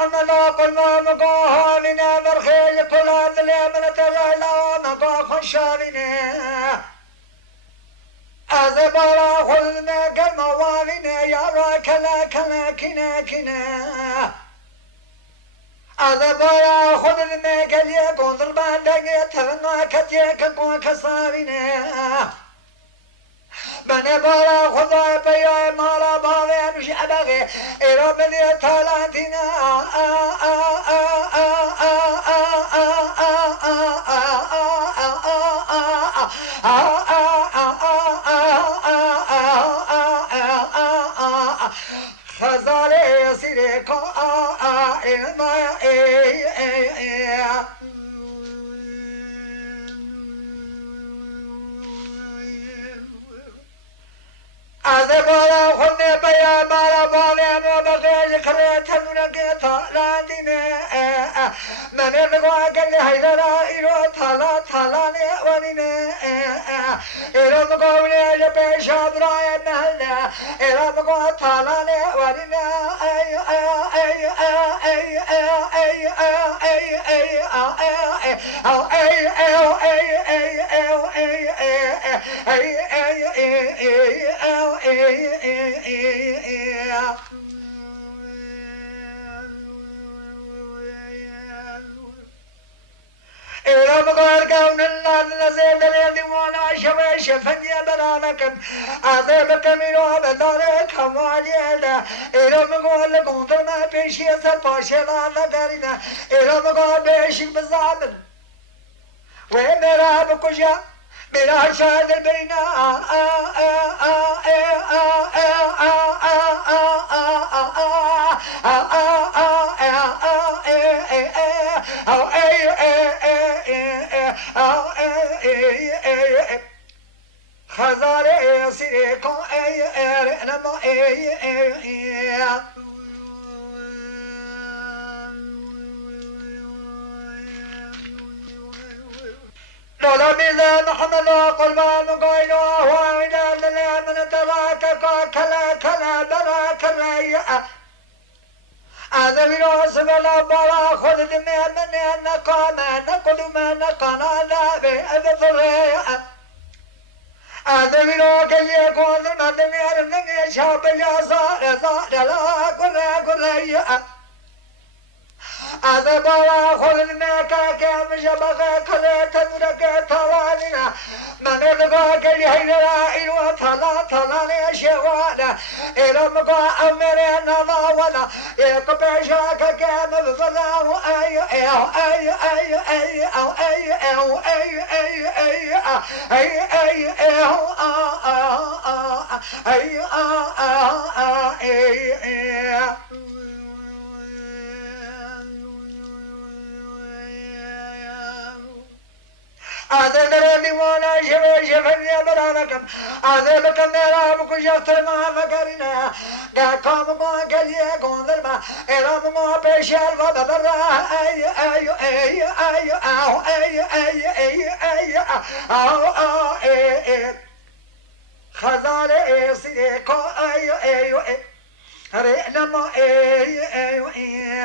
محمد قلنا مقاها لنا برخيل كل هذا اليمن ترى لا مقا خشالنا أزبارا خلنا كالموالنا يا راكلا كلا كنا كنا أزبارا خلنا كاليا قندل باندقيا تلنا كتيا كنقوا كسارنا بني بارا خدا بيا مارا بارا مش أبغي إلى بدي تلاتنا خزالي سيريكو إلما أذبارا خلني بيا مارا بالي أنا بغير خريت هنونك تالانيني من الرقوا قل هيدرا إلو تالا تالاني ونيني إلو مقوني جبي شابراي مهلنا إلو مقوا تالاني ونيني أي أي أي أي إلى مقار كون الله نزيد اليديمون عشبه شفني برانكم عذابكم إلى بدارك هماليلا إلى مقار لقندر ما بيشي سرپاشلا لگرنا إلى مقار بيشي بزامن ومرا بكجا مرا شاد البينا خزاري سيريكو نما لولا ميزان محمد قلبان قيلوا وعيدا لله من تراك كلا كلا براك الرياء أذبنا سبلا برا خذ دمي من نقاما نقل ما نقنا لا بأذفرياء أذبنا كي يكون المدني النبي شاب يا صار لا قرياء أذبارا خلنا كم شبكة كلت نرك ثوانينا من الغاك يهيرا إلو ثلا ثلاني شوانا إلى مقا أمرنا ما ولا يكبشاك كم بفلاو أي أي أي أي أي أو أي أو أي أي أي أي أي أي أي أذكرني وانا شفني برانكم أذكر मेरा मुझे शस्त्र मार करना गाँव में गलिए गोंदर में एरम में पेशल व बबरा ay ay ay ay आओ ay ay ay ay आओ खजाने सिरे को ay ay अरे नमो ay ay